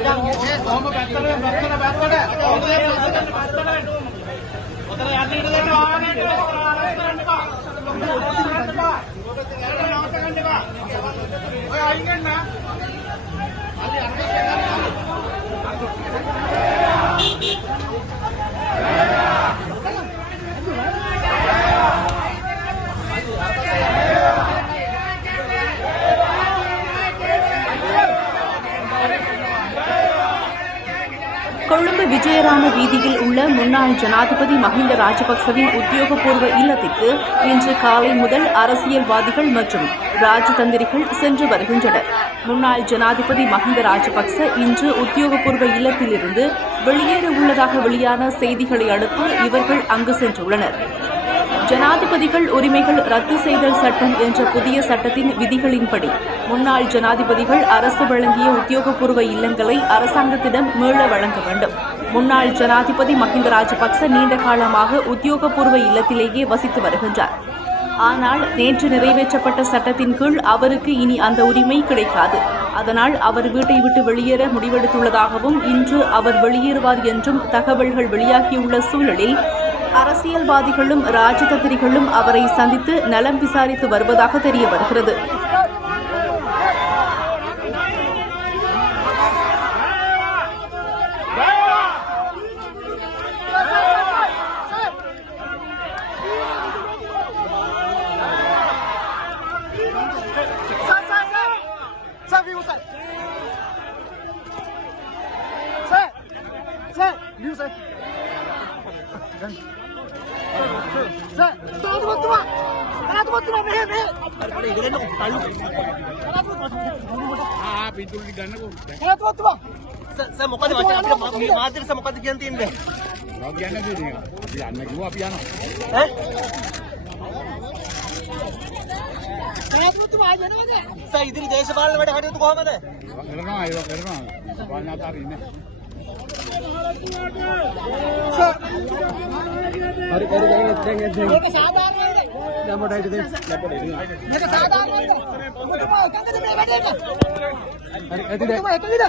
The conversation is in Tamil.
කොහොම පැත්තට පැත්තට පැත්තට ඔතන පැත්තට පැත්තට ඔතන යන්න ඉඩ දෙන්න ආනෙට කරන්න එපා කරන්න එපා ඒකට නවත්ත ගන්න එපා ඔය අයින් වෙන්න අලි අරගෙන යන්න கொழும்பு விஜயராம வீதியில் உள்ள முன்னாள் ஜனாதிபதி மஹிந்த ராஜபக்சவின் உத்தியோகபூர்வ இல்லத்திற்கு இன்று காலை முதல் அரசியல்வாதிகள் மற்றும் ராஜதந்திரிகள் சென்று வருகின்றனர். முன்னாள் ஜனாதிபதி மஹிந்த ராஜபக்ச இன்று உத்தியோகபூர்வ இல்லத்திலிருந்து வெளியேற உள்ளதாக வெளியான செய்திகளை அடுத்து இவர்கள் அங்கு சென்றுள்ளனர் ஜனாதிபதிகள் உரிமைகள் ரத்து செய்தல் சட்டம் என்ற புதிய சட்டத்தின் விதிகளின்படி முன்னாள் ஜனாதிபதிகள் அரசு வழங்கிய உத்தியோகபூர்வ இல்லங்களை அரசாங்கத்திடம் மீள வழங்க வேண்டும். முன்னாள் ஜனாதிபதி மஹிந்த ராஜபக்ச நீண்ட காலமாக உத்தியோகபூர்வ இல்லத்திலேயே வசித்து வருகின்றார். ஆனால் நேற்று நிறைவேற்றப்பட்ட சட்டத்தின் கீழ் அவருக்கு இனி அந்த உரிமை கிடைக்காது. அதனால் அவர் வீட்டை விட்டு வெளியேற முடிவெடுத்துள்ளதாகவும் இன்று அவர் வெளியேறுவார் என்றும் தகவல்கள் வெளியாகியுள்ள சூழலில் அரசியல்வாதிகளும் ராஜதந்திரிகளும் அவரை சந்தித்து நலம் விசாரித்து வருவதாக தெரிய வருகிறது Music. පිතුල්ටි ගන්නකෝ ඔත්තුවා ස මොකද වචන මේ මාධ්‍යස මොකද කියන්න තියෙන්නේ මම කියන්න දෙන්නේ යන්න කිව්වා අපි යනවා ඈ ඉදිරි දේශපාලන වැඩ කටයුතු කොහමද? කරනවා ඒක කරනවා. බලන්න අතාරින්නේ. ఎటు ఎటు